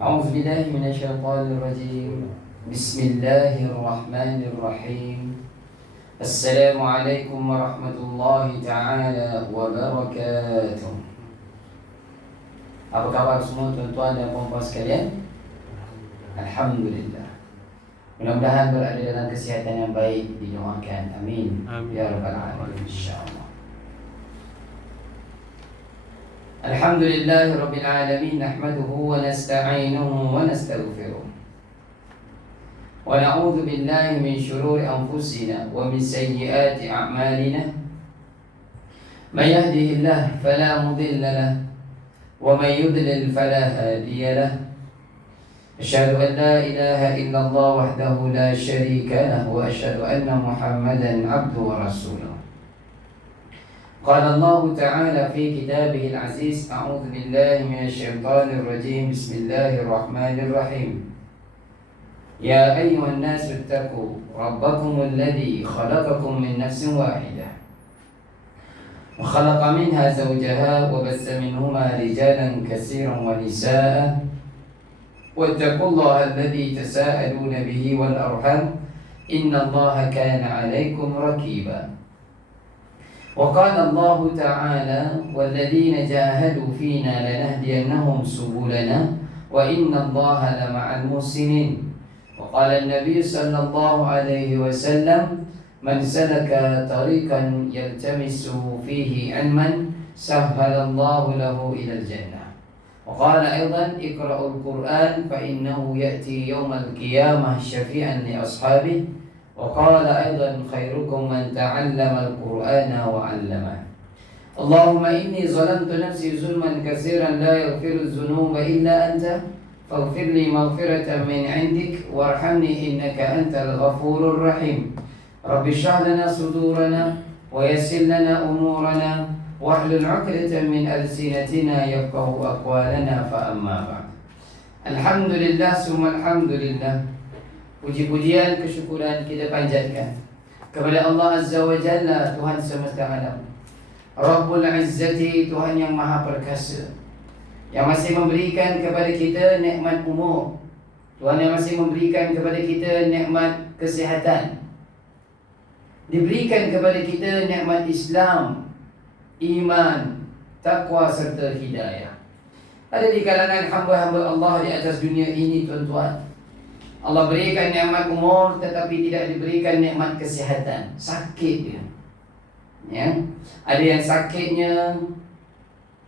أعوذ بالله من الشيطان الرجيم. بسم الله الرحمن الرحيم. السلام عليكم ورحمة الله تعالى وبركاته. Apa kabar semua tuan-tuan dan puan-puan sekalian? Alhamdulillah. Mudah-mudahan berada dalam kesihatan yang baik, didoakan. Amin. Ya Rabbal Alamin. InsyaAllah. Alhamdulillah Rabbil Alamin. Nahmaduhu wa nasta'inuhu wa nastaghfiruh. Wa na'udhu billahi min syururi anfusina wa min sayyiati a'malina. Man yahdihillah fala mudilla lah, wa man yudlil fala hadiya lah. Asyhadu an la ilaha illallah wahdahu la syarika lah, wa asyhadu anna Muhammadan abduhu wa rasuluh. قال الله تعالى في كتابه العزيز: أعوذ بالله من الشيطان الرجيم. بسم الله الرحمن الرحيم. يا أيها الناس اتقوا ربكم الذي خلقكم من نفس واحدة وخلق منها زوجها وبث منهما رجالا كثيرا ونساء واتقوا الله الذي تساءلون به والأرحام إن الله كان عليكم رقيبا. وقال الله تعالى: والذين جاهدوا فينا لنهدينهم سبلنا وإن الله لمع المحسنين. وقال النبي صلى الله عليه وسلم: من سلك طريقا يلتمس فيه علما سهل الله له إلى الجنة. وقال أيضا: اقرأوا القرآن فإنه يأتي يوم القيامة شفيعا لأصحابه. وقال أيضا: خيركم من تعلم القرآن وعلمه. اللهم إني ظلمت نفسي ظلما كثيرا لا يغفر الذنوب إلا أنت فاغفر لي مغفرة من عندك وارحمني إنك أنت الغفور الرحيم. رب اشرح لنا صدورنا ويسر لنا أمورنا واحلل عقدة من ألسنتنا يفقه أقوالنا. فأما بعد. Alhamdulillah summa alhamdulillah. Puji-pujian, kesyukuran kita panjatkan kepada Allah Azza wa Jalla, Tuhan semesta alam, Rabbul Izzati, Tuhan yang maha perkasa, yang masih memberikan kepada kita nikmat umur, Tuhan yang masih memberikan kepada kita nikmat kesihatan, diberikan kepada kita nikmat Islam, iman, takwa serta hidayah. Ada di kalangan hamba-hamba Allah di atas dunia ini, tuan-tuan, Allah berikan nikmat umur tetapi tidak diberikan nikmat kesihatan. Sakit dia, ya. Ada yang sakitnya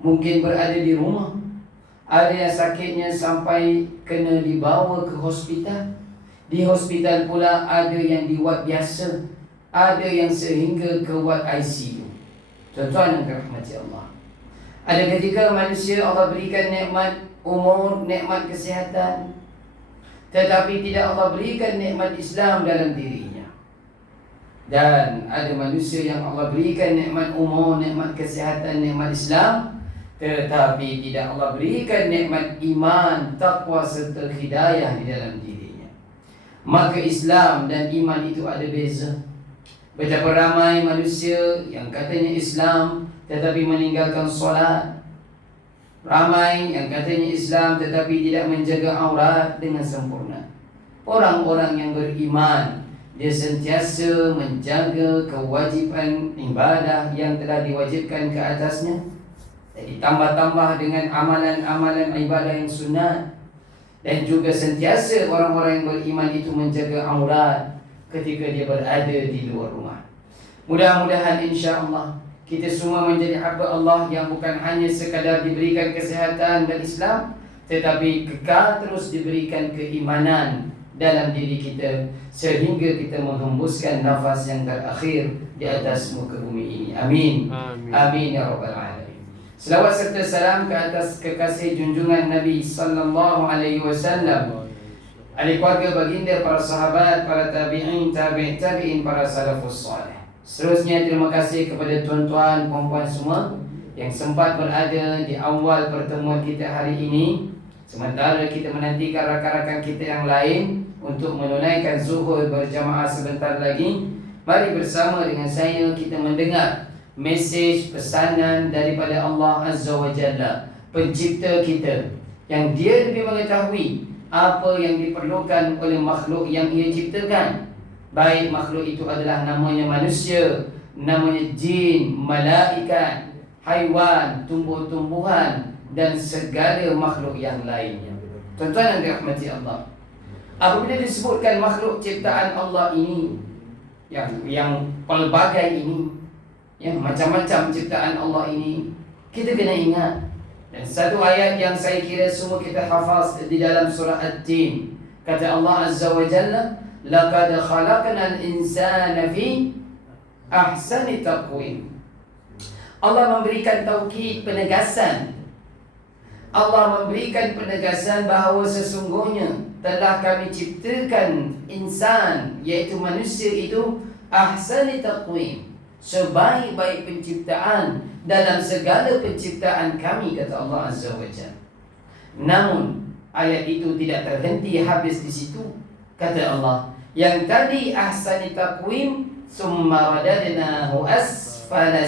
mungkin berada di rumah, ada yang sakitnya sampai kena dibawa ke hospital. Di hospital pula ada yang diwat biasa, ada yang sehingga ke wad ICU. Tuan-tuan yang dirahmati Allah, ada ketika manusia Allah berikan nikmat umur, nikmat kesihatan, tetapi tidak Allah berikan nikmat Islam dalam dirinya. Dan ada manusia yang Allah berikan nikmat umur, nikmat kesihatan, nikmat Islam, tetapi tidak Allah berikan nikmat iman, takwa serta hidayah di dalam dirinya. Maka Islam dan iman itu ada beza. Betapa ramai manusia yang katanya Islam tetapi meninggalkan solat. Ramai yang katanya Islam tetapi tidak menjaga aurat dengan sempurna. Orang-orang yang beriman, dia sentiasa menjaga kewajipan ibadah yang telah diwajibkan ke atasnya. Jadi tambah-tambah dengan amalan-amalan ibadah yang sunat. Dan juga sentiasa orang-orang yang beriman itu menjaga aurat ketika dia berada di luar rumah. Mudah-mudahan insya-Allah kita semua menjadi hamba Allah yang bukan hanya sekadar diberikan kesihatan dan Islam, tetapi kekal terus diberikan keimanan dalam diri kita sehingga kita menghembuskan nafas yang terakhir di atas muka bumi ini. Amin. Amin ya Rabbal Alamin. Selawat serta salam ke atas kekasih junjungan Nabi sallallahu alaihi wasallam, ahli keluarga baginda, para sahabat, para tabi'in, tabi'in, para salafus salih. Seterusnya terima kasih kepada tuan-tuan, puan-puan semua yang sempat berada di awal pertemuan kita hari ini. Sementara kita menantikan rakan-rakan kita yang lain untuk menunaikan zuhur berjamaah sebentar lagi, mari bersama dengan saya kita mendengar mesej pesanan daripada Allah Azza wa Jalla, pencipta kita, Yang dia lebih mengetahui apa yang diperlukan oleh makhluk yang ia ciptakan. Baik makhluk itu adalah namanya manusia, namanya jin, malaikat, haiwan, tumbuh-tumbuhan dan segala makhluk yang lainnya. Tuan-tuan yang dirahmati Allah, apabila disebutkan makhluk ciptaan Allah ini, yang pelbagai ini, yang macam-macam ciptaan Allah ini, kita kena ingat. Dan satu ayat yang saya kira semua kita hafaz di dalam surah At-Tin, kata Allah Azza wa Jalla, laqad khalaqnal insana fi ahsani taqwim. Allah memberikan taukid, penegasan. Allah memberikan penegasan bahawa sesungguhnya telah kami ciptakan insan, iaitu manusia itu, ahsani taqwim, sebaik-baik penciptaan dalam segala penciptaan kami, kata Allah Azza wa Jalla. Namun ayat itu tidak terhenti habis di situ. Kata Allah, yang tadi ahsani taqwim, summa radadnahu asfala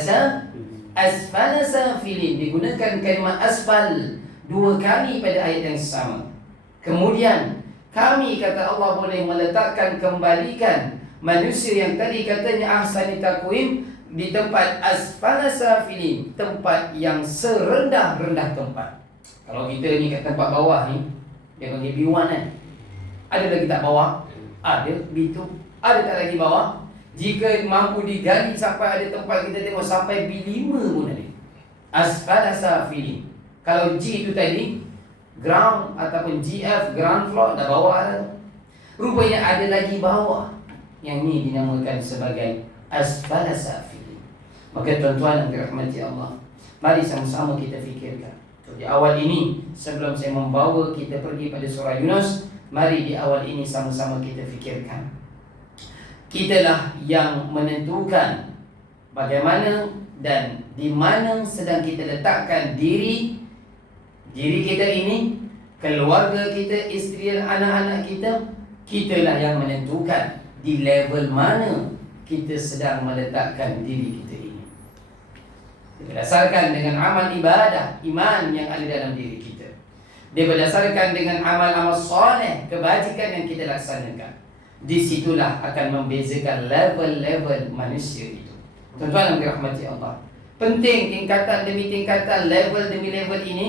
safilin. Digunakan kalimah asfal 2 kali pada ayat yang sama. Kemudian kami, kata Allah, boleh meletakkan, kembalikan manusia yang tadi katanya ahsani taqwim di tempat asfala safilin, tempat yang serendah-rendah tempat. Kalau kita ni kat tempat bawah ni, dia panggil B1 kan. Ada lagi tak bawah? Ada, B2. Ada tak lagi bawah? Jika mampu digali sampai ada tempat kita tengok sampai B5 pun ada. Asfala safilin. Kalau G itu tadi ground ataupun GF, ground floor, dah bawah dah. Rupanya ada lagi bawah. Yang ni dinamakan sebagai asfala safilin. Maka tuan-tuan yang dirahmati Allah, mari sama-sama kita fikirkan. Di awal ini, sebelum saya membawa kita pergi pada surah Yunus, mari di awal ini sama-sama kita fikirkan. Kitalah yang menentukan bagaimana dan di mana sedang kita letakkan diri kita ini, keluarga kita, isteri dan anak-anak kita. Kitalah yang menentukan di level mana kita sedang meletakkan diri kita ini. Berdasarkan dengan amal ibadah, iman yang ada dalam diri kita. Dia berdasarkan dengan amal-amal soleh, kebajikan yang kita laksanakan. Disitulah akan membezakan level-level manusia itu. Tuan-tuan yang dirahmati Allah, penting tingkatan demi tingkatan, level demi level ini.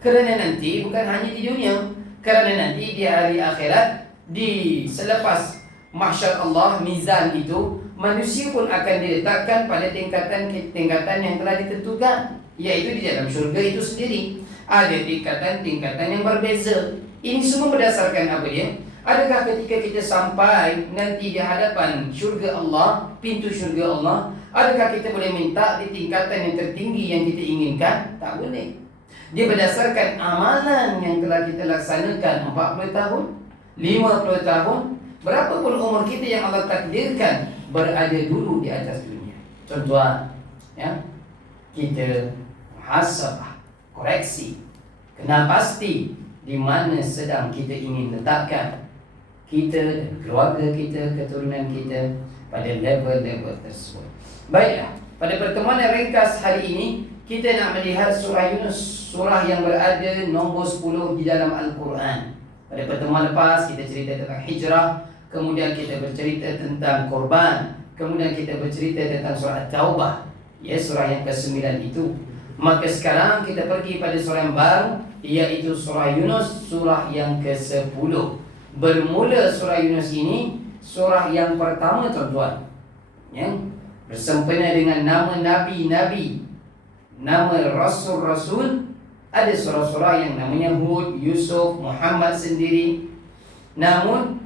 Kerana nanti bukan hanya di dunia, kerana nanti di hari akhirat, di selepas mahsyar Allah, mizan itu, manusia pun akan diletakkan pada tingkatan yang telah ditentukan, iaitu di dalam syurga itu sendiri. Ada tingkatan-tingkatan yang berbeza. Ini semua berdasarkan apa dia? Adakah ketika kita sampai nanti di hadapan syurga Allah, pintu syurga Allah, adakah kita boleh minta di tingkatan yang tertinggi yang kita inginkan? Tak boleh. Dia berdasarkan amalan yang telah kita laksanakan 40 tahun, 50 tahun, berapapun umur kita yang Allah takdirkan berada dulu di atas dunia. Tuan-tuan, ya, kita muhasabah, koreksi, kenal pasti di mana sedang kita ingin letakkan kita dan keluarga kita, keturunan kita pada level-level tersebut. Baiklah, pada pertemuan yang ringkas hari ini, kita nak melihat surah Yunus, surah yang berada nombor 10 di dalam Al-Quran. Pada pertemuan lepas kita cerita tentang hijrah, kemudian kita bercerita tentang korban, kemudian kita bercerita tentang surah At-Taubah, ya, surah yang ke-9 itu. Maka sekarang kita pergi pada surah yang baru, iaitu surah Yunus, surah yang ke-10. Bermula surah Yunus ini surah yang pertama, tuan-tuan, yang bersempena dengan nama nabi-nabi, nama rasul-rasul. Ada surah-surah yang namanya Hud, Yusuf, Muhammad sendiri. Namun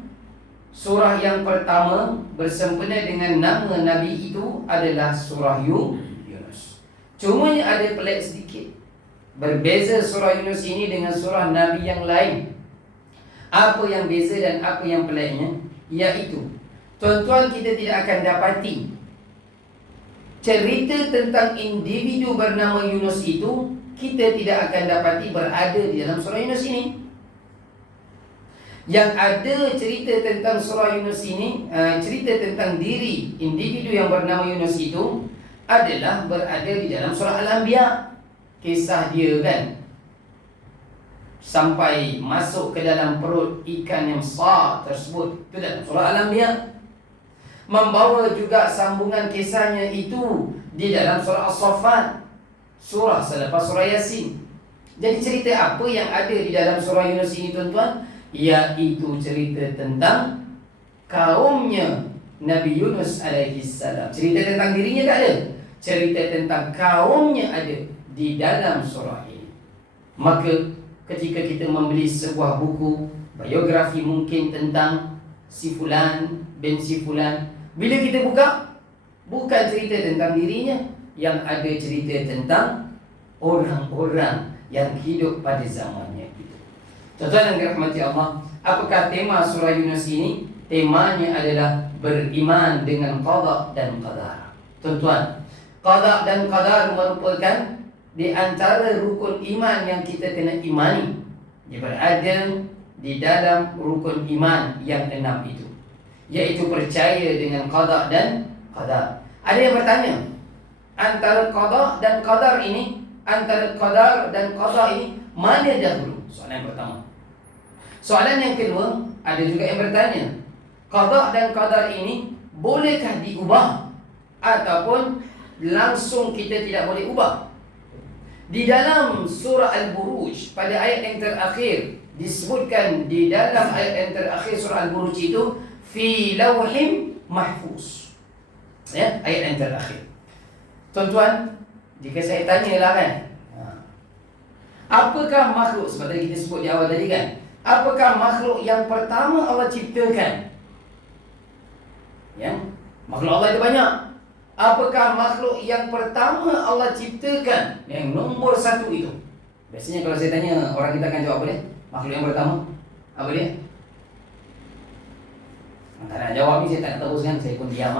surah yang pertama bersempena dengan nama nabi itu adalah surah Yunus. Cumanya ada pelik sedikit. Berbeza surah Yunus ini dengan surah nabi yang lain. Apa yang beza dan apa yang peliknya? Iaitu, tuan-tuan, kita tidak akan dapati cerita tentang individu bernama Yunus itu, kita tidak akan dapati berada di dalam surah Yunus ini. Yang ada cerita tentang surah Yunus ini, cerita tentang diri individu yang bernama Yunus itu adalah berada di dalam surah Al-Anbiya. Kisah dia kan, sampai masuk ke dalam perut ikan yang besar tersebut. Itu dalam surah Al-Anbiya. Membawa juga sambungan kisahnya itu di dalam surah As-Saffat, surah selepas surah Yasin. Jadi cerita apa yang ada di dalam surah Yunus ini tuan-tuan? Iaitu cerita tentang kaumnya Nabi Yunus alaihi salam. Cerita tentang dirinya tak ada. Cerita tentang kaumnya ada di dalam surah ini. Maka ketika kita membeli sebuah buku biografi mungkin tentang si fulan bin si fulan, bila kita buka, bukan cerita tentang dirinya, yang ada cerita tentang orang-orang yang hidup pada zamannya itu. Tuan-tuan yang dirahmati Allah, apakah tema surah Yunus ini? Temanya adalah beriman dengan qada dan qadar. Tuan-tuan, qada dan qadar merupakan di antara rukun iman yang kita kena imani. Dia berada di dalam rukun iman yang 6 itu, yaitu percaya dengan qada dan qadar. Ada yang bertanya, antara qada dan qadar ini, antara qadar dan qada ini mana dahulu? Soalan yang pertama. Soalan yang kedua, ada juga yang bertanya, qada dan qadar ini bolehkah diubah ataupun langsung kita tidak boleh ubah? Di dalam surah Al-Buruj pada ayat yang terakhir disebutkan, di dalam ayat yang terakhir surah Al-Buruj itu fi lawhim mahfuz. Ya, ayat yang terakhir. Tuan-tuan, jika saya tanyalah kan, apakah makhluk, seperti kita sebut di awal tadi kan, apakah makhluk yang pertama Allah ciptakan? Ya, makhluk Allah itu banyak. Apakah makhluk yang pertama Allah ciptakan, yang nombor 1 itu? Biasanya kalau saya tanya, orang kita akan jawab apa dia? Makhluk yang pertama apa dia? Tak nak jawab ni, saya tak nak teruskan, saya pun diam.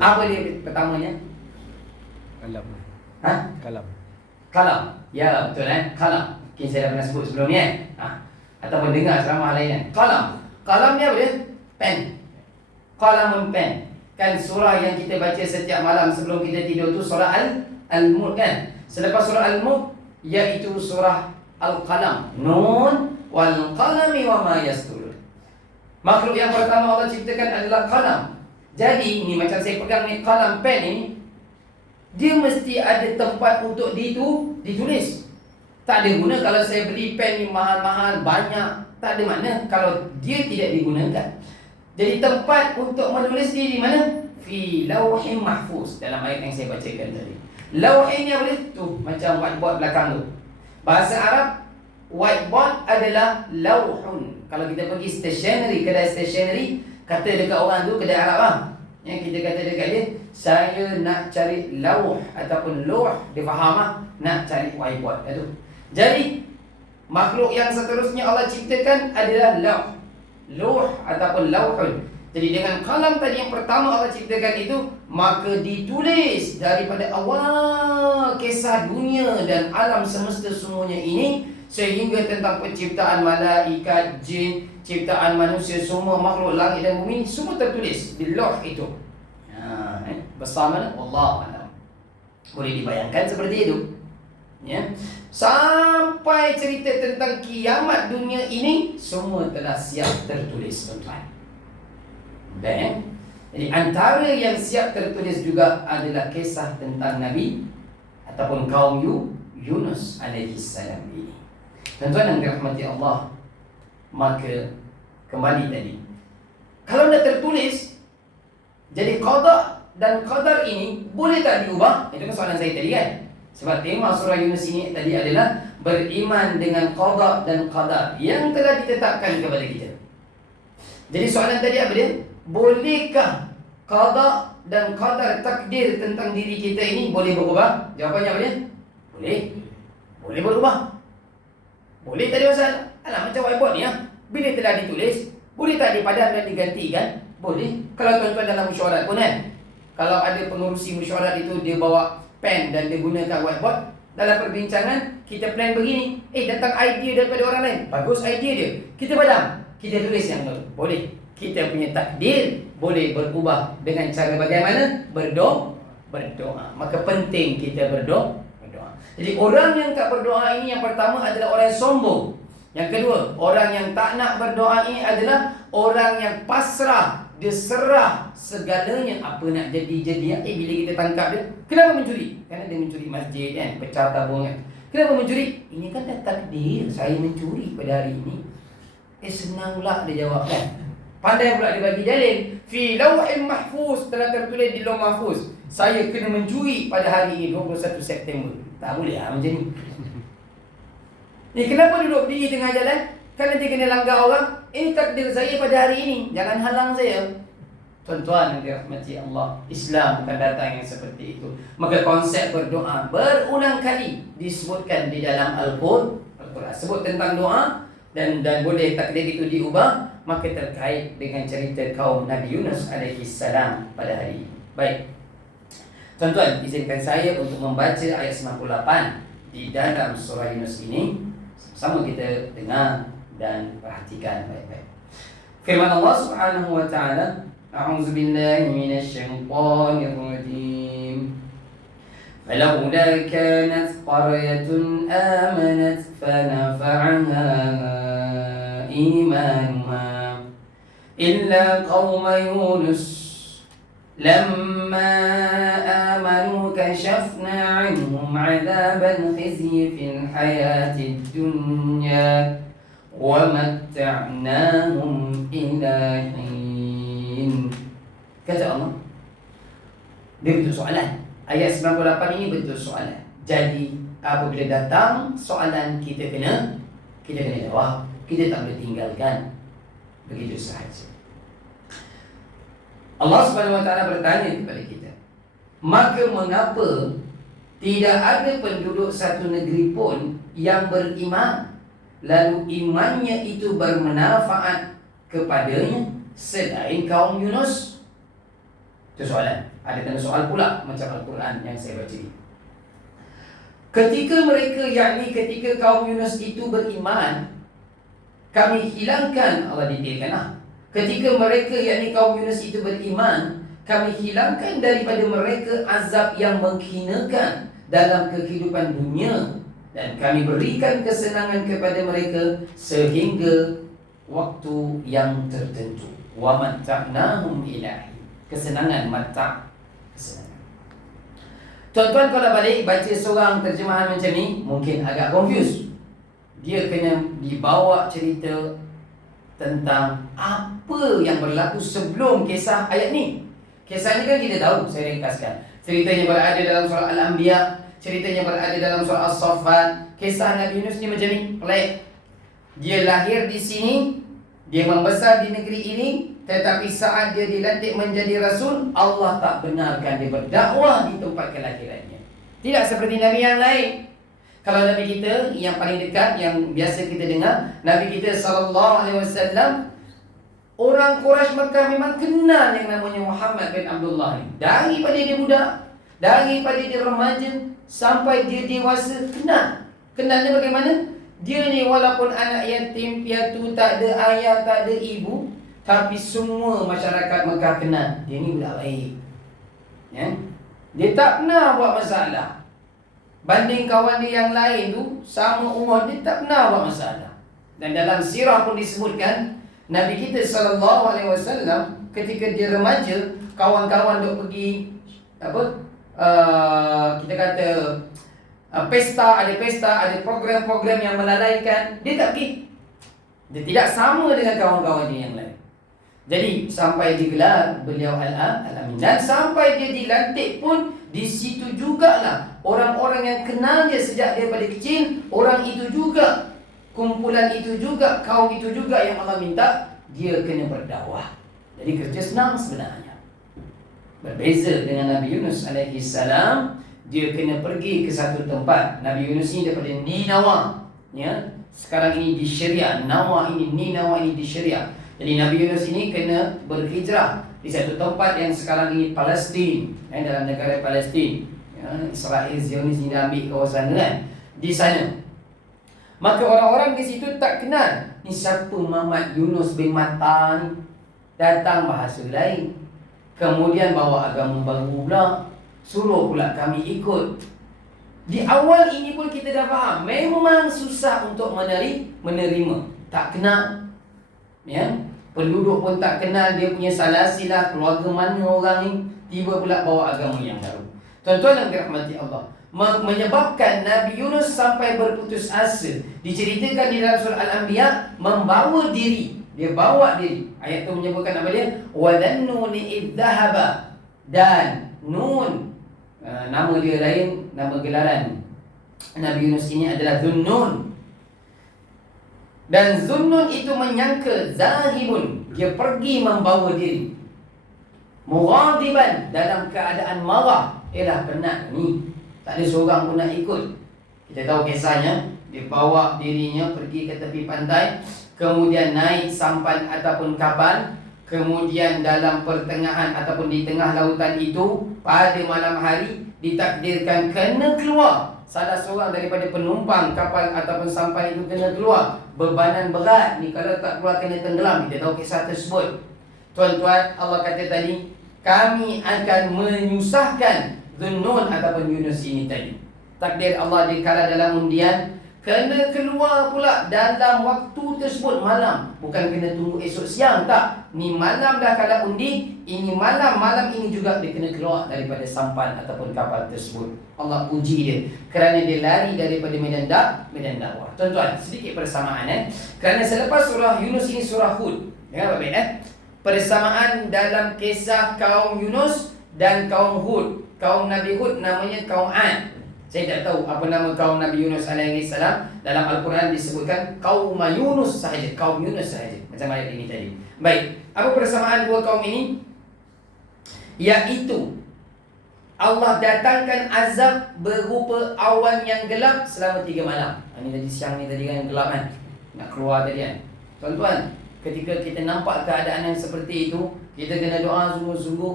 Apa dia pertamanya? Kalam. Ha? Kalam. Kalam. Ya, betul kan? Kalam. Mungkin saya dah pernah sebut sebelum ni kan? Ataupun dengar ceramah lain kan? Kalam. Kalam ni apa dia? Pen. Qalamun pen. Kan surah yang kita baca setiap malam sebelum kita tidur tu surah Al-Mulk kan? Selepas surah Al-Mulk, iaitu surah Al-Qalam. Nun wal qalami wa ma yasturun. Makhluk yang pertama Allah ciptakan adalah qalam. Jadi ni macam saya pegang ni qalam pen ni, dia mesti ada tempat untuk ditulis. Tak ada guna kalau saya beli pen ni mahal-mahal banyak, tak ada makna kalau dia tidak digunakan. Jadi tempat untuk menulis dia di mana? Fi lawhim mahfuz, dalam ayat yang saya bacakan tadi. Lawh ni apa dia? Tu macam whiteboard belakang tu. Bahasa Arab whiteboard adalah lawhun. Kalau kita pergi stationery, kedai stationery, kata dekat orang tu, kedai Arab lah, yang kita kata dekat dia, saya nak cari lawh ataupun loh, dia faham lah, nak cari whiteboard tu. Jadi makhluk yang seterusnya Allah ciptakan adalah loh ataupun lawhun. Jadi dengan kalam tadi yang pertama Allah ciptakan itu, maka ditulis daripada awal kisah dunia dan alam semesta semuanya ini, sehingga tentang penciptaan malaikat, jin, ciptaan manusia, semua makhluk langit dan bumi, semua tertulis di loh itu. Besar mana? Wallahu a'lam. Boleh dibayangkan seperti itu. Ya. Sampai cerita tentang kiamat dunia ini, semua telah siap tertulis, tuan-tuan. Dan jadi antara yang siap tertulis juga adalah kisah tentang Nabi ataupun kaum Yunus alaihi salam ini. Tuan-tuan yang dirahmati Allah, maka kembali tadi, kalau dah tertulis, jadi qada dan qadar ini boleh tak diubah? Itu kan soalan saya tadi kan. Sebab tema surah Yunus ini tadi adalah beriman dengan qada dan qadar yang telah ditetapkan kepada kita. Jadi soalan tadi apa dia? Bolehkah qada dan qadar, takdir tentang diri kita ini boleh berubah? Jawapannya apa dia? Boleh. Boleh berubah. Boleh, tak ada masalah. Alah, macam whiteboard ni bila telah ditulis, boleh tak dipadam dan digantikan? Boleh. Kalau tuan-tuan dalam mesyuarat pun kan, kalau ada pengurusi mesyuarat itu, dia bawa pen dan dia gunakan whiteboard, dalam perbincangan kita plan begini, datang idea daripada orang lain, bagus idea dia, kita padam, kita tulis yang baru. Boleh. Kita punya takdir boleh berubah dengan cara bagaimana? Berdoa. Maka penting kita berdoa. Jadi orang yang tak berdoa ini, yang pertama adalah orang yang sombong. Yang kedua, orang yang tak nak berdoa ini adalah orang yang pasrah. Dia serah segalanya. Apa nak jadi. Bila kita tangkap dia, kenapa mencuri? Kerana dia mencuri masjid kan, pecah tabung kan. Kenapa mencuri? Ini kan dah takdir saya mencuri pada hari ini. Senang pula dia jawab kan. Pandai pula dia bagi dalil. Fi lawhin mahfuz, telah tertulis di lauh mahfuz, saya kena mencuri pada hari ini 21 September. Tak boleh lah macam ni. Ni kenapa duduk berdiri tengah jalan? Kerana dia kena langgar orang. Ini takdir saya pada hari ini, jangan halang saya. Tuan-tuan yang dirahmati Allah, Islam bukan datang yang seperti itu. Maka konsep berdoa berulang kali disebutkan di dalam Al-Quran. Sebut tentang doa dan boleh takdir itu diubah. Maka terkait dengan cerita kaum Nabi Yunus alaihi salam pada hari ini. Baik, tuan-tuan, izinkan saya untuk membaca ayat 98 di dalam surah Yunus ini. Sama kita dengar dan perhatikan baik-baik. Firman Allah Subhanahu wa taala, a'udzu billahi minasy syaithanir rajim. فلولا كانت قرية آمنت فنفعها إيمانها إلا قوم يونس لما آمنوا كشفنا عنهم عذاب الخزي في الحياة الدنيا ومتعناهم إلى حين. Kata Allah, dia betul soalan. Ayat 98 ini betul soalan. Jadi apabila datang soalan, kita kena jawab. Kita tak boleh tinggalkan begitu sahaja. Allah Subhanahu wa taala bertanya kepada kita, maka mengapa tidak ada penduduk satu negeri pun yang beriman, lalu imannya itu bermanfaat kepadanya selain kaum Yunus? Itu soalan. Ada tanda soal pula macam Al-Quran yang saya baca ini. Ketika mereka, yakni ketika kaum Yunus itu beriman, kami hilangkan, Allah detailkan ketika mereka, yakni kaum Yunus itu beriman, kami hilangkan daripada mereka azab yang menghinakan dalam kehidupan dunia, dan kami berikan kesenangan kepada mereka sehingga waktu yang tertentu. Wa matta'nahum ilahi. Kesenangan, mata' kesenangan. Tuan-tuan kalau balik baca seorang terjemahan macam ni, mungkin agak confused. Dia kena dibawa cerita tentang apa yang berlaku sebelum kisah ayat ni. Kisah ni kan kita tahu, saya ringkaskan. Ceritanya berada dalam surah Al-Anbiya, ceritanya berada dalam surah As-Saffat. Kisah Nabi Yunus ni macam ni, pelik. Dia lahir di sini, dia membesar di negeri ini, tetapi saat dia dilantik menjadi Rasul, Allah tak benarkan dia berdakwah di tempat kelahirannya. Tidak seperti Nabi yang lain. Kalau Nabi kita yang paling dekat, yang biasa kita dengar, Nabi kita SAW, orang Quraisy Mekah memang kenal yang namanya Muhammad bin Abdullah ni. Daripada dia budak, daripada dia remaja, sampai dia dewasa, kenal. Kenalnya bagaimana? Dia ni walaupun anak yatim piatu, tak ada ayah, tak ada ibu, tapi semua masyarakat Mekah kenal dia ni budak baik, ya? Dia tak pernah buat masalah. Banding kawan dia yang lain tu, sama umur, dia tak pernah buat masalah. Dan dalam sirah pun disebutkan, Nabi kita SAW ketika dia remaja, kawan-kawan duk pergi kita kata pesta, ada program-program yang melalaikan, dia tak pergi. Dia tidak sama dengan kawan-kawan dia yang lain. Jadi sampai digelar beliau Al-Amin, dan sampai dia dilantik pun, di situ jugalah orang-orang yang kenal dia sejak daripada kecil, orang itu juga, kumpulan itu juga, kaum itu juga yang Allah minta dia kena berdakwah. Jadi kerja senang sebenarnya. Berbeza dengan Nabi Yunus alaihi salam, dia kena pergi ke satu tempat. Nabi Yunus ini daripada Ninawa, ya. Sekarang ini di Syria, Nawa ini, Ninawa ini di Syria. Jadi Nabi Yunus ini kena berhijrah di satu tempat yang sekarang ini Palestin, dalam negara Palestin, ya. Israel Zionis ini ambil kawasan kan di sana. Maka orang-orang di situ tak kenal ni siapa Muhammad Yunus bin Matta ni. Datang bahasa lain, kemudian bawa agama baru pula, suruh pula kami ikut. Di awal ini pun kita dah faham, memang susah untuk menerima. Tak kenal, ya. Penduduk pun tak kenal, dia punya salasilah, keluarga mana orang ni, tiba pula bawa agama yang baru. Tuan-tuan yang dirahmati Allah, menyebabkan Nabi Yunus sampai berputus asa. Diceritakan di dalam surah Al-Anbiya, membawa diri. Dia bawa diri. Ayat tu menyebutkan apa dia? Wa dhannuni idh dhahaba. Dan Nun, nama dia lain, nama gelaran Nabi Yunus ini adalah Dhunnun. Dan Dhunnun itu menyangka zahibun, dia pergi membawa diri. Mughadiban, dalam keadaan marah. Dah penat ni, tak ada seorang pun nak ikut. Kita tahu kisahnya, dia bawa dirinya pergi ke tepi pantai, kemudian naik sampan ataupun kapal. Kemudian dalam pertengahan ataupun di tengah lautan itu, pada malam hari ditakdirkan kena keluar. Salah seorang daripada penumpang kapal ataupun sampan itu kena keluar. Bebanan berat ni, kalau tak keluar kena tenggelam. Kita tahu kisah tersebut. Tuan-tuan, Allah kata tadi, kami akan menyusahkan Dhunnun ataupun Yunus ini tadi. Takdir Allah dikala dalam undian, kena keluar pula dalam waktu tersebut malam. Bukan kena tunggu esok siang, tak. Ni malam dah kala undi, ini malam ini juga dia kena keluar daripada sampan ataupun kapal tersebut. Allah uji dia kerana dia lari daripada medan dakwah. Tuan-tuan, sedikit persamaan kerana selepas surah Yunus ini surah Hud. Dengar baik-baik persamaan dalam kisah kaum Yunus dan kaum Hud. Kaum Nabi Hud namanya kaum Ad. Saya tak tahu apa nama kaum Nabi Yunus alaihi salam. Dalam Al-Quran disebutkan kaum Yunus sahaja, kaum Yunus sahaja, macam ayat ini tadi. Baik, apa persamaan dua kaum ini? Iaitu Allah datangkan azab berupa awan yang gelap selama 3 malam. Ini tadi siang ni tadi kan gelap kan, nak keluar tadi kan. Tuan-tuan, ketika kita nampak keadaan yang seperti itu, kita kena doa sungguh-sungguh.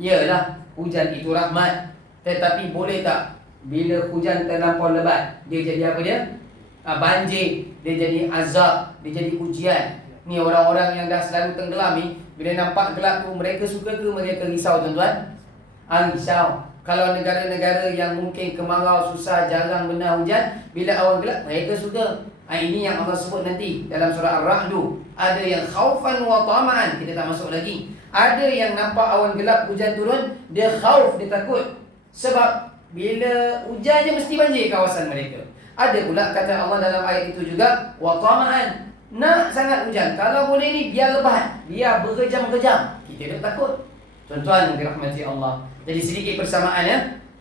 Yalah, hujan itu rahmat, tetapi boleh tak bila hujan terlampau lebat, dia jadi apa dia? Banjir, dia jadi azab, dia jadi ujian. Ni orang-orang yang dah selalu tenggelam ni, bila nampak gelap tu, mereka suka ke mereka risau, tuan-tuan? Risau. Kalau negara-negara yang mungkin kemarau, susah, jarang benar hujan, bila awan gelap, mereka suka. Ini yang Allah sebut nanti dalam surah Ar-Ra'du. Ada yang khaufan wa tama'an, kita tak masuk lagi. Ada yang nampak awan gelap, hujan turun, dia khauf, dia takut. Sebab bila hujan je mesti banjir kawasan mereka. Ada pula kata Allah dalam ayat itu juga, wa tama'an, nak sangat hujan, kalau boleh ni biar lebat, biar berjam-jam. Kita dah takut. Tuan-tuan yang dirahmati Allah. Jadi sedikit persamaan ya.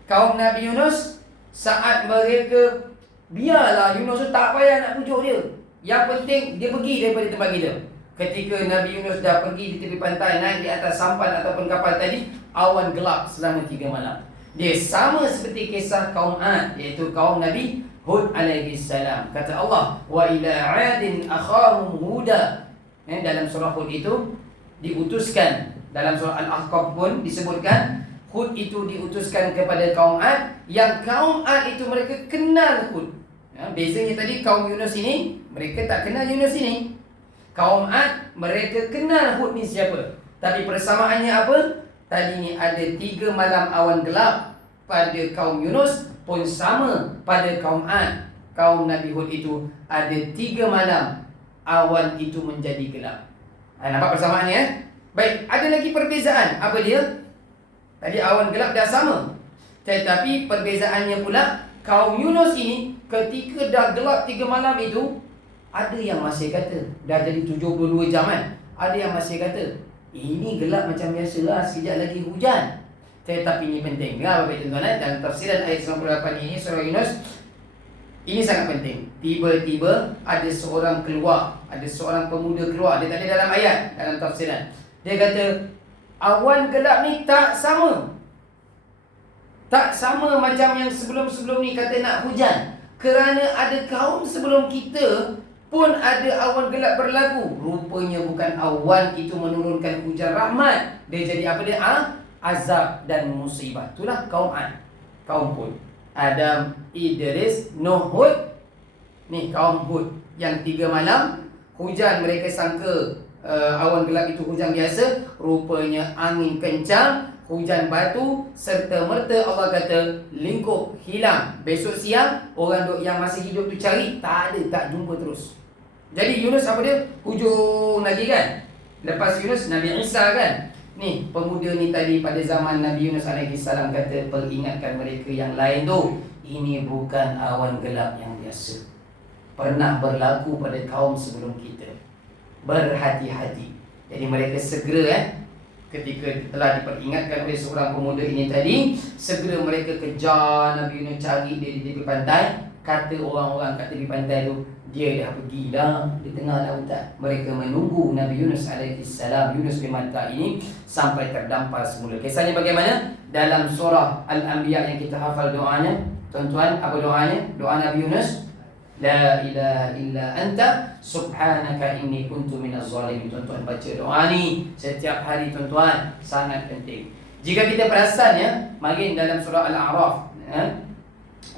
Kaum Nabi Yunus, saat mereka, biarlah Yunus tu tak payah nak pujuk dia, yang penting dia pergi daripada tempat kita. Ketika Nabi Yunus dah pergi di tepi pantai, naik di atas sampan ataupun kapal tadi, awan gelap selama 3 malam. Dia sama seperti kisah kaum Ad, iaitu kaum Nabi Hud alaihi salam. Kata Allah, wa ila 'adin akhahum huda. Dalam surah Hud itu diutuskan, dalam surah Al-Ahqaf pun disebutkan Hud itu diutuskan kepada kaum Ad, yang kaum Ad itu mereka kenal Hud. Bezanya tadi kaum Yunus ini, mereka tak kenal Yunus ini. Kaum Ad, mereka kenal Hud ni siapa. Tapi persamaannya apa? Tadi ni ada 3 malam awan gelap pada kaum Yunus, pun sama pada kaum Ad. Kaum Nabi Hud itu ada 3 malam awan itu menjadi gelap. Nampak persamaannya? Baik, ada lagi perbezaan. Apa dia? Tadi awan gelap dah sama, tetapi perbezaannya pula, kaum Yunus ini ketika dah gelap 3 malam itu, ada yang masih kata dah jadi 72 jam kan. Ada yang masih kata ini gelap macam biasa lah, sekejap lagi hujan. Tetapi ini penting. Bapak tuan-tuan, dalam tafsiran ayat 98 ini surah Yunus, ini sangat penting. Tiba-tiba ada seorang keluar, ada seorang pemuda keluar. Dia tak ada dalam ayat, dalam tafsiran. Dia kata awan gelap ni tak sama. Tak sama macam yang sebelum-sebelum ni kata nak hujan. Kerana ada kaum sebelum kita pun ada awan gelap berlaku. Rupanya bukan awan itu menurunkan hujan rahmat. Dia jadi apa dia? Azab dan musibah. Itulah kaum Ad, kaum Hud. Adam, Idris, Nuh, Hud. Ni kaum Hud yang 3 malam hujan. Mereka sangka awan gelap itu hujan biasa. Rupanya angin kencang, hujan batu serta merta Allah kata lingkup hilang. Besok siang orang yang masih hidup tu cari, tak ada, tak jumpa terus. Jadi Yunus apa dia? Hujung lagi kan. Lepas Yunus Nabi Isa kan. Ni pemuda ni tadi pada zaman Nabi Yunus alaihissalam kata peringatkan mereka yang lain tu, ini bukan awan gelap yang biasa. Pernah berlaku pada kaum sebelum kita. Berhati-hati. Jadi mereka segera ketika telah diperingatkan oleh seorang pemuda ini tadi, segera mereka kejar Nabi Yunus, cari dia di tepi pantai. Kata orang-orang kat tepi pantai tu, dia dah pergi dah di tengah lautan. Mereka menunggu Nabi Yunus alaihissalam, Yunus bin Matta ini sampai terdampar semula. Kisahnya bagaimana? Dalam surah Al-Anbiya yang kita hafal doanya, tuan-tuan, apa doanya? Doa Nabi Yunus, La ilaha illa anta subhanaka inni kuntu minaz zalimin. Tuan-tuan baca doa ni setiap hari tuan-tuan, sangat penting. Jika kita perasan ya, makin dalam surah Al-A'raf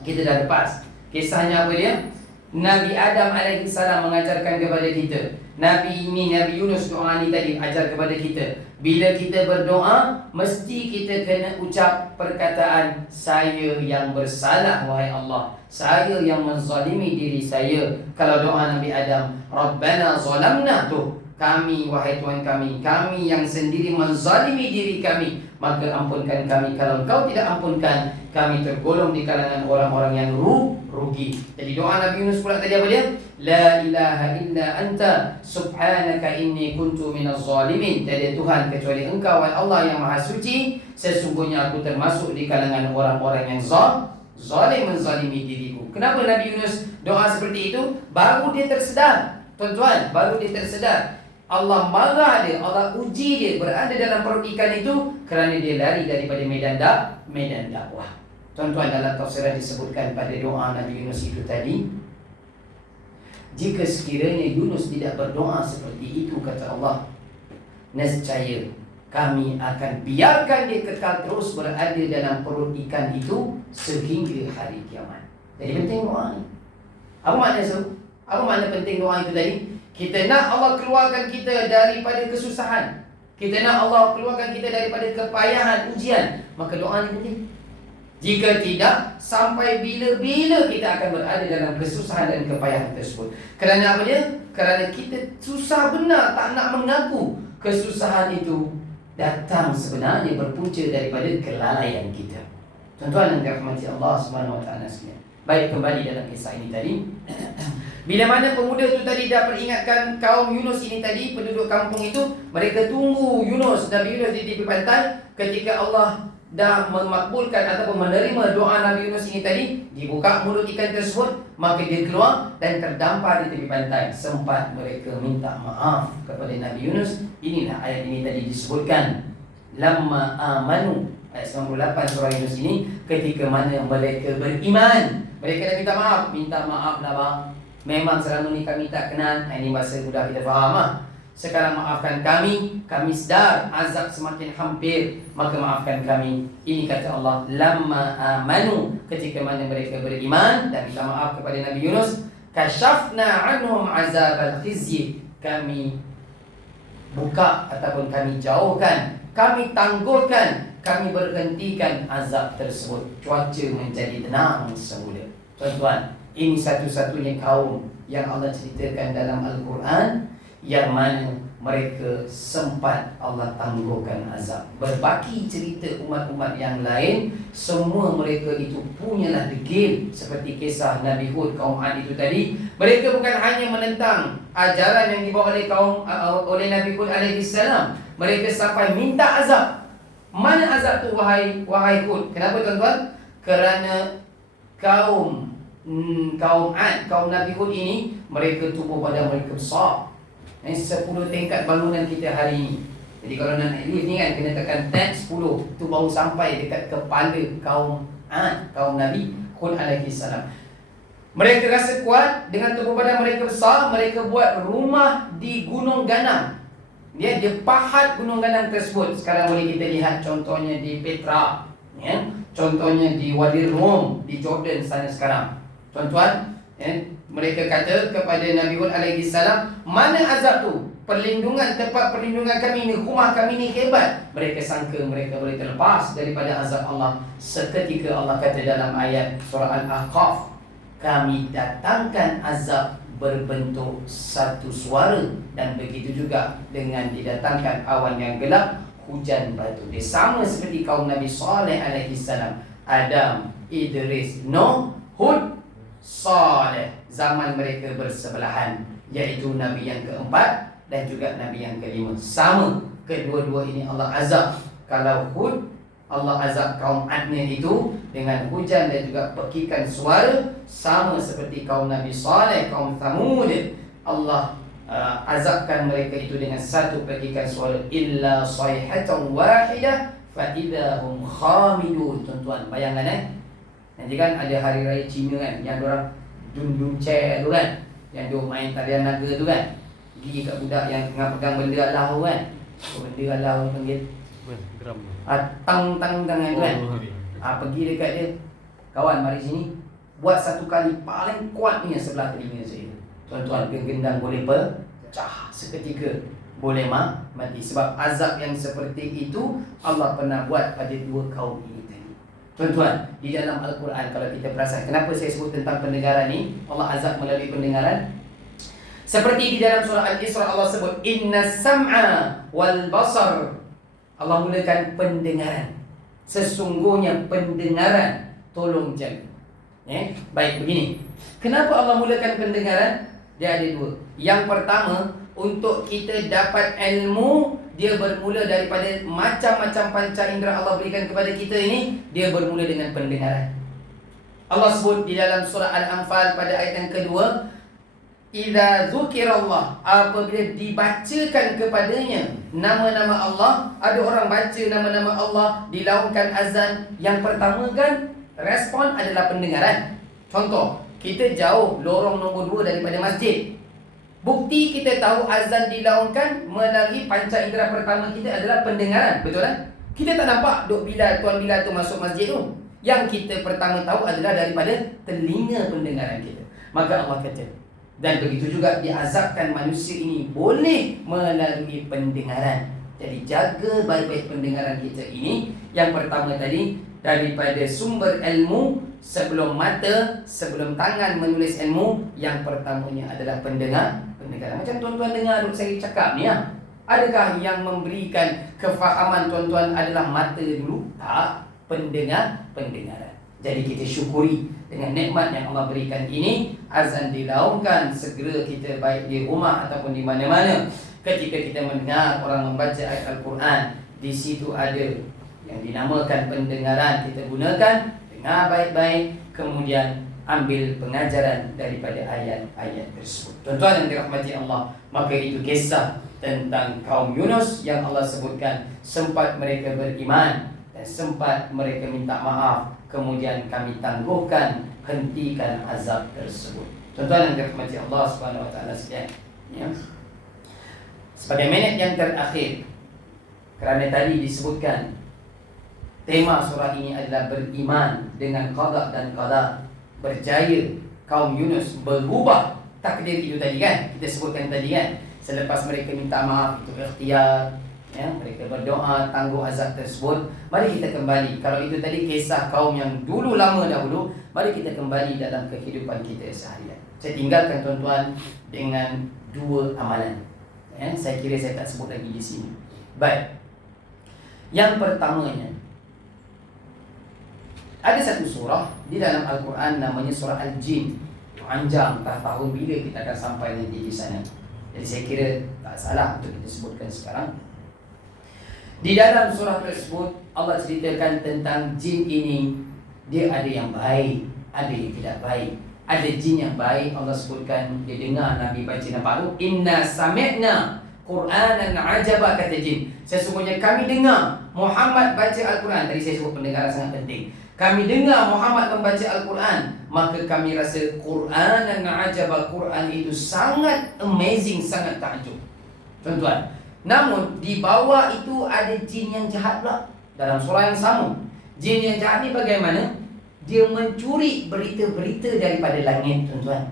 kita dah lepas. Kisahnya apa dia? Nabi Adam alaihissalam mengajarkan kepada kita. Nabi Yunus doa ni tadi ajar kepada kita. Bila kita berdoa, mesti kita kena ucap perkataan, saya yang bersalah wahai Allah, saya yang menzalimi diri saya. Kalau doa Nabi Adam, Rabbana zalamna, tu kami wahai Tuhan kami, kami yang sendiri menzalimi diri kami, maka ampunkan kami. Kalau Engkau tidak ampunkan, kami tergolong di kalangan orang-orang yang rugi. Jadi doa Nabi Yunus pula tadi apa dia? La ilaha illa anta subhanaka inni kuntu minaz zalimin. Tiada Tuhan kecuali Engkau wahai Allah yang Maha Suci, sesungguhnya aku termasuk di kalangan orang-orang yang zalim, menzalimi diriku. Kenapa Nabi Yunus doa seperti itu? Baru dia tersedar, tuan-tuan, baru dia tersedar. Allah marah dia, Allah uji dia berada dalam perut ikan itu kerana dia lari daripada medan dakwah. Tuan-tuan, dalam tafsiran disebutkan pada doa Nabi Yunus itu tadi, jika sekiranya Yunus tidak berdoa seperti itu, kata Allah, nescaya kami akan biarkan dia kekal terus berada dalam perut ikan itu sehingga hari kiamat. Jadi penting doa ni. Apa makna penting doa itu tadi? Kita nak Allah keluarkan kita daripada kesusahan, kita nak Allah keluarkan kita daripada kepayahan, ujian, maka doa ni penting. Jika tidak, sampai bila-bila kita akan berada dalam kesusahan dan kepayahan tersebut. Kerana apa dia? Kerana kita susah benar tak nak mengaku kesusahan itu datang sebenarnya berpunca daripada kelalaian kita. Tuan-tuan yang dirahmati Allah Subhanahu wa taala sekalian. Baik, kembali dalam kisah ini tadi. Bila mana pemuda itu tadi dah peringatkan kaum Yunus ini tadi, penduduk kampung itu, mereka tunggu Nabi Yunus di tepi pantai. Ketika Allah dah memakbulkan ataupun menerima doa Nabi Yunus ini tadi, dibuka mulut ikan tersebut, maka dia keluar dan terdampar di tepi pantai. Sempat mereka minta maaf kepada Nabi Yunus. Inilah ayat ini tadi disebutkan, lamma amanu, ayat 98 surah Yunus ini, ketika mana mereka beriman, mereka dah minta maaf lah bang, memang selama ni kami tak kenal. Ini bahasa mudah kita faham lah. Sekarang maafkan kami sedar azab semakin hampir, maka maafkan kami. Ini kata Allah, lamma amanu, ketika mana mereka beriman dan minta maaf kepada Nabi Yunus, kashafna anhum azabal khizyi, kami buka ataupun kami jauhkan, kami tangguhkan, kami berhentikan azab tersebut. Cuaca menjadi tenang semula. Tuan-tuan, ini satu-satunya kaum yang Allah ceritakan dalam Al-Quran yang mana mereka sempat Allah tangguhkan azab. Berbaki cerita umat-umat yang lain, semua mereka itu punyalah degil. Seperti kisah Nabi Hud, kaum Ad itu tadi, mereka bukan hanya menentang ajaran yang dibawa oleh Nabi Hud alaihissalam, mereka sampai minta azab. Mana azab tu wahai Hud? Kenapa tuan-tuan? Kerana kaum Ad, kaum Nabi Hud ini, mereka tubuh badan mereka besar. 10 tingkat bangunan kita hari ini. Jadi kalau nak naik lift ni kan, kena tekan tab 10, tu baru sampai dekat kepala kaum Ad, kaum Nabi Hud alaihissalam. Mereka rasa kuat, dengan tubuh badan mereka besar, mereka buat rumah di Gunung Ganam. Dia pahat Gunung Ganam tersebut. Sekarang boleh kita lihat contohnya di Petra, ya? Contohnya di Wadi Rum, di Jordan sana sekarang. Tuan-tuan, Mereka kata kepada Nabi Hud alaihi salam, mana azab tu? Perlindungan, tempat perlindungan kami ni, rumah kami ni hebat. Mereka sangka mereka boleh terlepas daripada azab Allah. Seketika Allah kata dalam ayat surah Al-Ahqaf, kami datangkan azab berbentuk satu suara, dan begitu juga dengan didatangkan awan yang gelap, hujan batu. Dia sama seperti kaum Nabi Saleh alaihi salam, Adam, Idris, Nuh, Hud, Saleh. Zaman mereka bersebelahan, iaitu Nabi yang keempat dan juga Nabi yang kelima. Sama, kedua-dua ini Allah azab. Kalau Hud, Allah azab kaum Adnya itu dengan hujan dan juga pekikan suara, sama seperti kaum Nabi Saleh, kaum Thamud. Allah azabkan mereka itu dengan satu pekikan suara, illa sayhatan wahidah fa idahum khamidun. Tuan-tuan, bayangan nanti kan ada hari raya Cina kan, yang orang dun chair tu kan, yang dia main tarian naga tu kan, gigi kat budak yang tengah pegang benda Allah tu kan. Benda Allah tu panggil Drum. tang tangan tu kan. Pergi dekat dia, kawan mari sini, buat satu kali paling kuat punya sebelah telinga saya. Tuan-tuan, gendang boleh pecah seketika, boleh mati. Sebab azab yang seperti itu Allah pernah buat pada dua kaum ini tadi. Tuan-tuan, di dalam Al-Quran kalau kita perasan, kenapa saya sebut tentang pendengaran ni, Allah azab melalui pendengaran. Seperti di dalam surah Al-Isra Allah sebut inna sam'a wal basar. Allah mulakan pendengaran. Sesungguhnya pendengaran, tolong jaga. Baik, begini. Kenapa Allah mulakan pendengaran? Dia ada dua. Yang pertama, untuk kita dapat ilmu, dia bermula daripada macam-macam panca indera Allah berikan kepada kita ini, dia bermula dengan pendengaran. Allah sebut di dalam surah Al-Anfal pada ayat yang kedua, idza dzukirallah, apabila dibacakan kepadanya nama-nama Allah, ada orang baca nama-nama Allah, dilaungkan azan, yang pertama kan respon adalah pendengaran. Contoh, kita jauh lorong nombor 2 daripada masjid. Bukti kita tahu azan dilaungkan melalui panca indera pertama kita adalah pendengaran. Betul kan? Kita tak nampak Duk Bilal, Tuan Bilal tu masuk masjid tu. Yang kita pertama tahu adalah daripada telinga pendengaran kita. Maka Allah kata, dan begitu juga diazabkan manusia ini boleh melalui pendengaran. Jadi jaga baik-baik pendengaran kita ini. Yang pertama tadi, daripada sumber ilmu, sebelum mata, sebelum tangan menulis ilmu, yang pertamanya adalah pendengaran. Macam tuan-tuan dengar saya cakap ni ya. Adakah yang memberikan kefahaman tuan-tuan adalah mata dulu? Tak, pendengaran. Jadi kita syukuri dengan nikmat yang Allah berikan ini. Azan dilaungkan, segera kita baik di rumah ataupun di mana-mana, ketika kita mendengar orang membaca ayat Al-Quran, di situ ada yang dinamakan pendengaran. Kita gunakan, dengar baik-baik, kemudian ambil pengajaran daripada ayat-ayat tersebut. Tuan-tuan yang dirahmati Allah, maka itu kisah tentang kaum Yunus yang Allah sebutkan, sempat mereka beriman dan sempat mereka minta maaf, kemudian kami tangguhkan, hentikan azab tersebut. Tuan-tuan yang dirahmati Allah Subhanahu wa taala sekalian, ya. Sebagai minit yang terakhir, kerana tadi disebutkan tema surah ini adalah beriman dengan qada dan qadar. Berjaya kaum Yunus berubah takdir itu tadi kan, kita sebutkan tadi kan. Selepas mereka minta maaf, itu ikhtiar, ya, mereka berdoa tangguh azab tersebut. Mari kita kembali, kalau itu tadi kisah kaum yang dulu lama dahulu, mari kita kembali dalam kehidupan kita seharian. Saya tinggalkan tuan-tuan dengan dua amalan, ya, saya kira saya tak sebut lagi di sini. Baik, yang pertamanya, ada satu surah di dalam Al-Quran namanya surah Al-Jin. Panjang, tak tahu bila kita akan sampai nanti di sana. Jadi saya kira tak salah untuk kita sebutkan sekarang. Di dalam surah tersebut Allah ceritakan tentang jin ini. Dia ada yang baik, ada yang tidak baik. Ada jin yang baik, Allah sebutkan, dia dengar Nabi baca nampak tu, inna sami'na Qur'anan ajaba, kata jin, sesungguhnya kami dengar Muhammad baca Al-Quran. Tadi saya sebut pendengaran sangat penting. Kami dengar Muhammad membaca Al-Quran, maka kami rasa Qur'anan ajaba, Quran itu sangat amazing, sangat takjub. Tuan-tuan, namun di bawah itu ada jin yang jahat pula. Dalam surah yang sama, jin yang jahat ni bagaimana? Dia mencuri berita-berita daripada langit, tuan-tuan.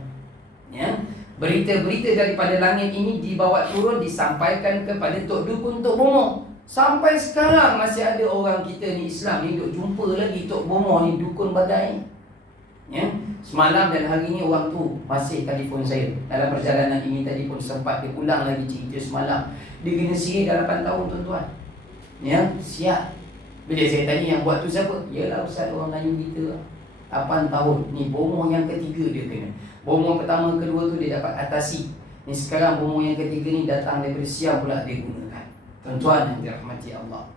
Ya, berita-berita daripada langit ini dibawa turun, disampaikan kepada Tok Dukun, Tok Bomo. Sampai sekarang masih ada orang kita ni Islam ni duk jumpa lagi Tok Bomo ni, dukun badai. Ya, semalam dan hari ni orang tu masih telefon saya. Dalam perjalanan ini tadi pun sempat dia ulang lagi cerita semalam. Dia kena sihir dah 8 tahun, tuan-tuan. Ya, siap. Bila saya tanya yang buat tu siapa? Yalah Ustaz, orang Melayu kita. 8 tahun. Ni bomoh yang ketiga dia kena. Bomoh pertama, kedua tu dia dapat atasi. Ni sekarang bomoh yang ketiga ni datang daripada Siam pula dia gunakan. Tuan-tuan yang dirahmati Allah,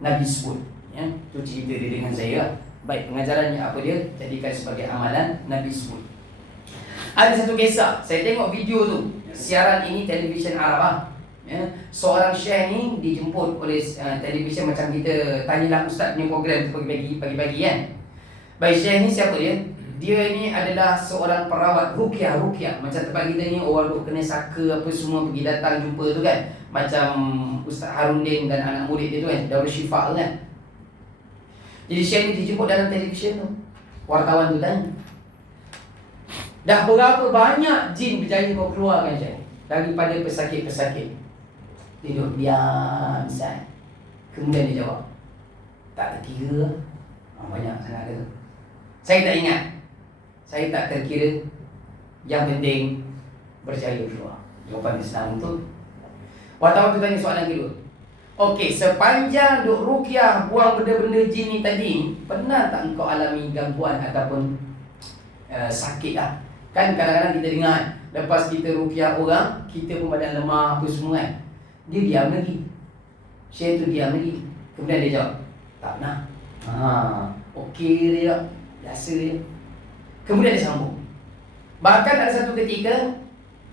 Nabi sebut, ya, tu cerita dia dengan saya. Baik, pengajarannya apa dia? Jadikan sebagai amalan, Nabi sebut. Ada satu kisah, saya tengok video tu. Siaran ini televisyen Arab. Ya, seorang syekh ni dijemput oleh televisyen macam kita Tanyalah Ustaz punya program tu pagi-pagi kan. Baik, syekh ni siapa dia? Dia ni adalah seorang perawat ruqyah. Macam tempat kita ni orang duk kena saka apa semua, pergi datang jumpa tu kan. Macam Ustaz Harundin dan anak murid dia tu kan, Darul Syifa tu kan. Jadi syekh ni dijemput dalam televisyen tu. Wartawan tu tanya, dah berapa banyak jin berjaya kau keluarkan syekh daripada pesakit-pesakit? Dia duduk diam Ustaz. Kemudian dia jawab, tak terkira. Banyak sangat ada. Saya tak ingat. Saya tak terkira. Yang penting berjaya keluar. Jawapan Islam tu. Wartawan tu tanya soalan kedua. Okey, sepanjang duk ruqyah buang benda-benda jin ni tadi, pernah tak engkau alami gangguan ataupun sakit lah? Kan kadang-kadang kita dengar, lepas kita ruqyah orang, kita pun badan lemah apa semua kan. Dia diam lagi. Syekh tu diam lagi. Kemudian dia jawab, tak pernah. Okey dia, biasa dia. Kemudian dia sambung, bahkan ada satu ketika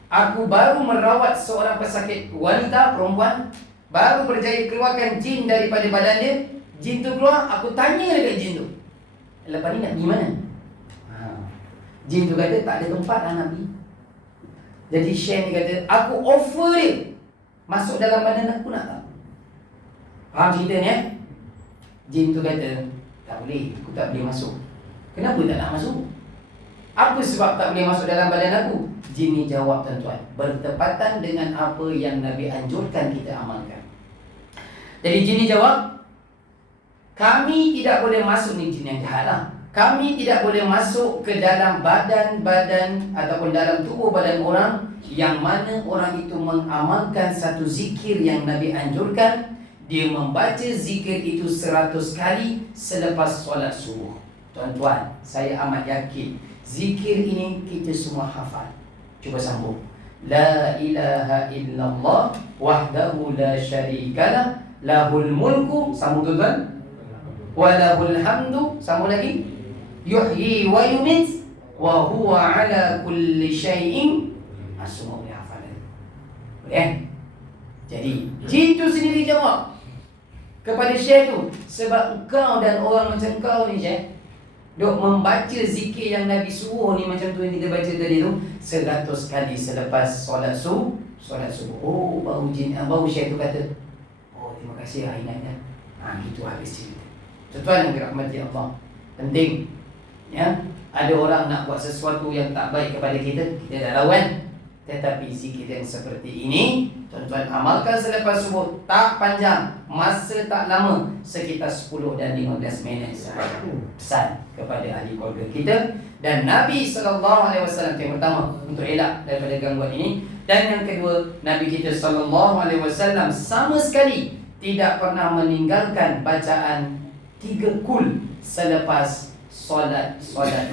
aku baru merawat seorang pesakit wanita, perempuan, baru berjaya keluarkan jin daripada badan dia. Jin tu keluar, aku tanya dekat jin tu, lepas ni nak pergi mana? Jin tu kata tak ada tempat lah nak pergi. Jadi Syekh ni kata, aku offer dia masuk dalam badan aku, nak tak? Faham cerita ni eh? Jin tu kata, tak boleh, aku tak boleh masuk. Kenapa tak nak masuk? Apa sebab tak boleh masuk dalam badan aku? Jin ni jawab, tuan-tuan, bertepatan dengan apa yang Nabi anjurkan kita amalkan. Jadi jin ni jawab, kami tidak boleh masuk, ni jin yang jahat lah. Kami tidak boleh masuk ke dalam badan-badan ataupun dalam tubuh badan orang yang mana orang itu mengamalkan satu zikir yang Nabi anjurkan. Dia membaca zikir itu 100 kali selepas solat subuh. Tuan-tuan, saya amat yakin zikir ini kita semua hafal. Cuba sambung. La ilaha illallah wahdahu la syarikalah lahul mulku, sambung tuan-tuan, wa lahul hamdu, sambung lagi, yuhyi wa yumit wa huwa ala kulli syai'in. Semua boleh hafal. Boleh? Jadi jin tu sendiri jawab kepada Syekh tu, sebab engkau dan orang macam kau ni Syekh duk membaca zikir yang Nabi suruh ni, macam tu yang kita baca tadi tu, 100 kali selepas solat subuh. Oh, baru Syekh tu kata, oh terima kasih lah ingatnya. Itu habis cerita. Tuan-tuan yang dirahmati Allah, penting ya, ada orang nak buat sesuatu yang tak baik kepada kita, kita dah lawan. Tetapi zikir yang seperti ini, tuan-tuan amalkan selepas subuh, tak panjang, masa tak lama, sekitar 10 dan 15 minit sahaja. Pesan kepada ahli keluarga kita dan Nabi SAW yang pertama untuk elak daripada gangguan ini. Dan yang kedua, Nabi kita SAW sama sekali tidak pernah meninggalkan bacaan 3 kul selepas solat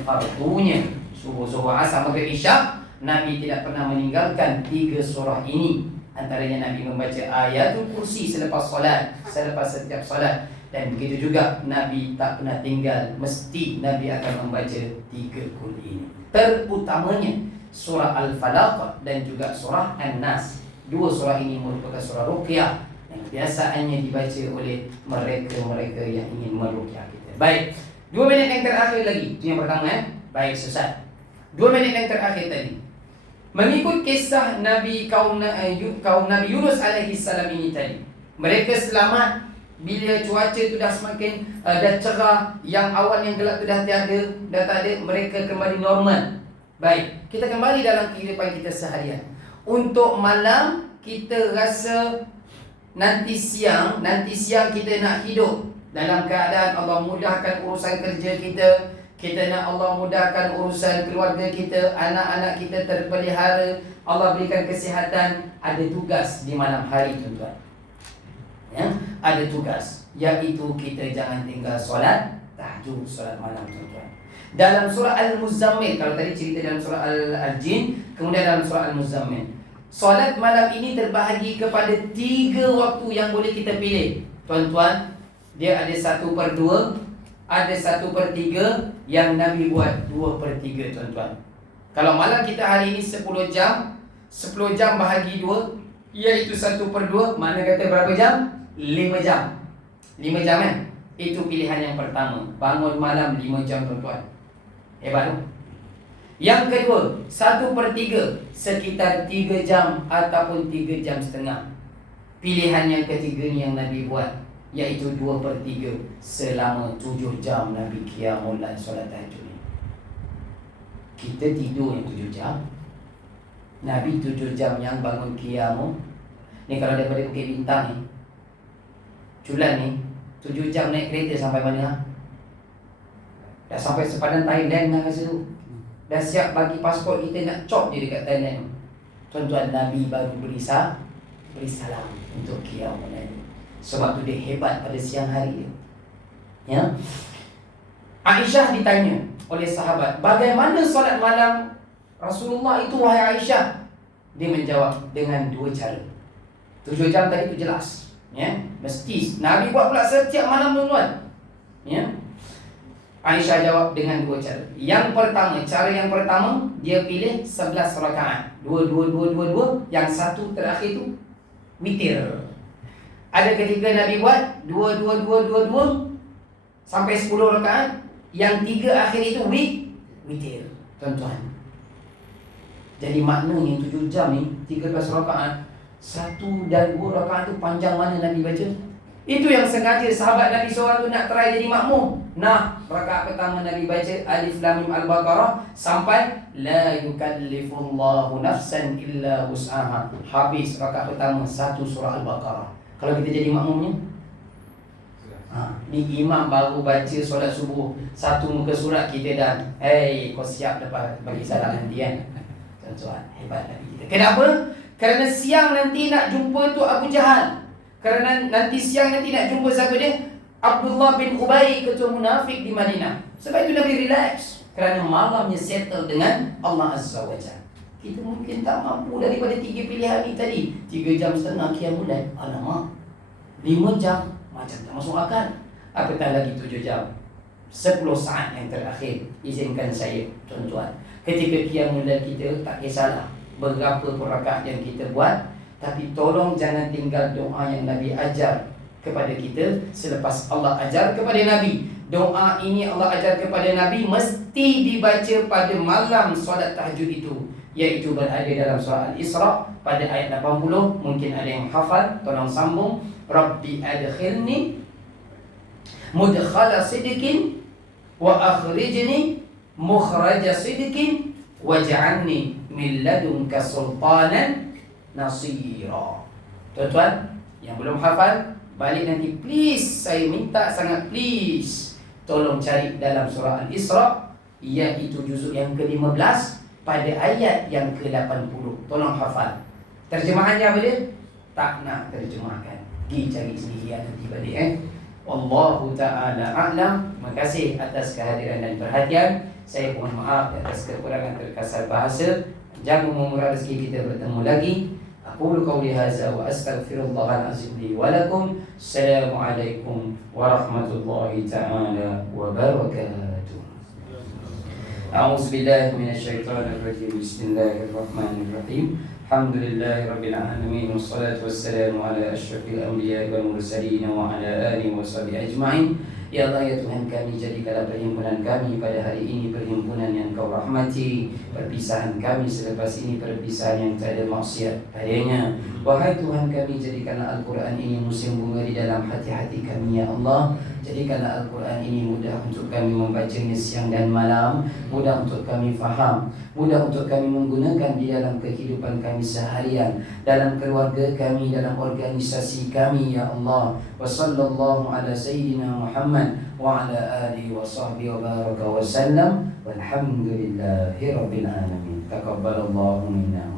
fardunya, subuh, zuhur, asar, maghrib, isyak. Nabi tidak pernah meninggalkan 3 surah ini. Antaranya Nabi membaca ayatul kursi selepas solat, selepas setiap solat. Dan begitu juga Nabi tak pernah tinggal, mesti Nabi akan membaca 3 kul ini. Terutamanya surah Al-Falaq dan juga surah An-Nas. 2 surah ini merupakan surah ruqyah yang biasanya dibaca oleh mereka-mereka yang ingin meruqyah kita. Baik, 2 minit yang terakhir lagi. Itu yang pertama Baik, selesai. 2 minit yang terakhir tadi, mengikut kisah Nabi kaum Nabi Yunus alaihi salam ini tadi, mereka selamat Bila cuaca tu dah semakin dah cerah, yang awan yang gelap tu dah tiada, dah tak ada, mereka kembali normal. Baik, kita kembali dalam kehidupan kita seharian. Untuk malam, kita rasa nanti siang kita nak hidup dalam keadaan Allah mudahkan urusan kerja kita. Kita nak Allah mudahkan urusan keluarga kita, anak-anak kita terpelihara, Allah berikan kesihatan. Ada tugas di malam hari, tuan-tuan. Ya, ada tugas, iaitu kita jangan tinggal solat tahajud, solat malam, tuan-tuan. Dalam surah Al-Muzammil, kalau tadi cerita dalam surah Al-Jin, kemudian dalam surah Al-Muzammil, solat malam ini terbahagi kepada 3 waktu yang boleh kita pilih, tuan-tuan. Dia ada 1/2, ada 1/3, yang Nabi buat 2/3, tuan-tuan. Kalau malam kita hari ini 10 jam, 10 jam bahagi 2, iaitu 1/2, mana kata berapa jam? 5 jam. 5 jam kan? Itu pilihan yang pertama. Bangun malam 5 jam, tuan-tuan. Hebat tu. Yang kedua, 1/3, sekitar 3 jam ataupun 3,5 jam. Pilihan yang ketiga ni yang Nabi buat, iaitu 2/3, selama 7 jam Nabi qiyamul lail, solat tahajud ni. Kita tidur yang 7 jam, Nabi 7 jam yang bangun qiyamul. Ni kalau daripada Bukit Bintang ni, Culan ni, 7 jam naik kereta sampai mana? Dah sampai sepadan Thailand dah rasa tu. Dah siap bagi pasport kita nak cop je dekat Thailand. Tuan-tuan, Nabi baru beri salam untuk qiyamul lail. Sebab tu dia hebat pada siang hari dia. Ya. Aisyah ditanya oleh sahabat, bagaimana solat malam Rasulullah itu, wahai Aisyah? Dia menjawab dengan 2 cara. 7 jam tadi tu jelas, ya, mesti Nabi buat pula setiap malam, tuan-tuan. Ya. Aisyah jawab dengan 2 cara. Cara yang pertama, dia pilih 11 rakaat. 2. Yang satu terakhir tu witir. Ada ketika Nabi buat 2 sampai 10 rakaat. Yang 3 akhir itu witir, tuan-tuan. Jadi maknanya 7 jam ni 13 rakaat, 1 dan 2 rakaat tu panjang mana Nabi baca. Itu yang sengaja sahabat Nabi seorang tu nak try jadi makmum. Nah, rakaat pertama Nabi baca Alif Lam Mim Al-Baqarah sampai la yukallifullahu nafsan illa wus'aha. Habis rakaat pertama 1 surah Al-Baqarah. Kalau kita jadi makmumnya, ni imam baru baca solat subuh 1 muka surat, kita dah kau siap dapat bagi salam nanti kan. Tuan-tuan, hebat Nabi kita. Kenapa? Kerana siang nanti nak jumpa tu Abu Jahal. Kerana nanti siang nanti nak jumpa siapa dia? Abdullah bin Ubay, ketua munafik di Madinah. Sebab itu Nabi relax, kerana malamnya settle dengan Allah Azza wa Jalla. Kita mungkin tak mampu daripada 3 pilihan ni tadi. 3,5 jam qiyamul lail. Alamak, 5 jam macam tak masuk akal. Apatah lagi 7 jam. 10 saat yang terakhir, izinkan saya, tuan-tuan, ketika qiyamul lail kita, tak kisahlah berapa rakaat yang kita buat, tapi tolong jangan tinggal doa yang Nabi ajar kepada kita selepas Allah ajar kepada Nabi. Doa ini Allah ajar kepada Nabi mesti dibaca pada malam solat tahajud itu, iaitu berada dalam surah Al-Isra pada ayat 80. Mungkin ada yang hafal, tolong sambung. Rabbi adkhilni mudkhala sidqin wa akhrijni mukhraja sidqin waj'alni min ladunka sultanan nasira. Tuan-tuan yang belum hafal, balik nanti please, saya minta sangat please, tolong cari dalam surah Al-Isra, iaitu juzuk yang ke-15 pada ayat yang ke-80. Tolong hafal. Terjemahannya apa dia? Tak nak terjemahkan, pergi cari sendiri nanti balik. Wallahu ta'ala a'lam. Terima kasih atas kehadiran dan perhatian. Saya mohon maaf atas kekurangan terkasar bahasa. Jangan memurah rezeki kita bertemu lagi. Aqulu qawli hadza wa astaghfirullahal azim li wa lakum. Assalamualaikum warahmatullahi ta'ala wabarakatuh. A'udzu billahi minasyaitonir rajim. Bismillahirrahmanirrahim. Alhamdulillahi rabbil alamin, wassalatu wassalamu ala asyrafil anbiya'i wal mursalin wa ala alihi wa sahbihi ajma'in. Ya Allah ya Tuhan kami, jadikanlah perhimpunan kami pada hari ini perhimpunan yang Kau rahmati, perpisahan kami selepas ini perpisahan yang tak ada maksiat padanya. Wahai Tuhan kami, jadikanlah Al-Quran ini musim bunga di dalam hati-hati kami ya Allah. Jadikanlah Al-Quran ini mudah untuk kami membacanya siang dan malam, mudah untuk kami faham, mudah untuk kami menggunakan di dalam kehidupan kami seharian, dalam keluarga kami, dalam organisasi kami ya Allah. Wa sallallahu ala sayyidina Muhammad wa ala alihi wa sahbihi wa baraka wa sallam, walhamdulillahi rabbil alamin. Taqabbalallahu minna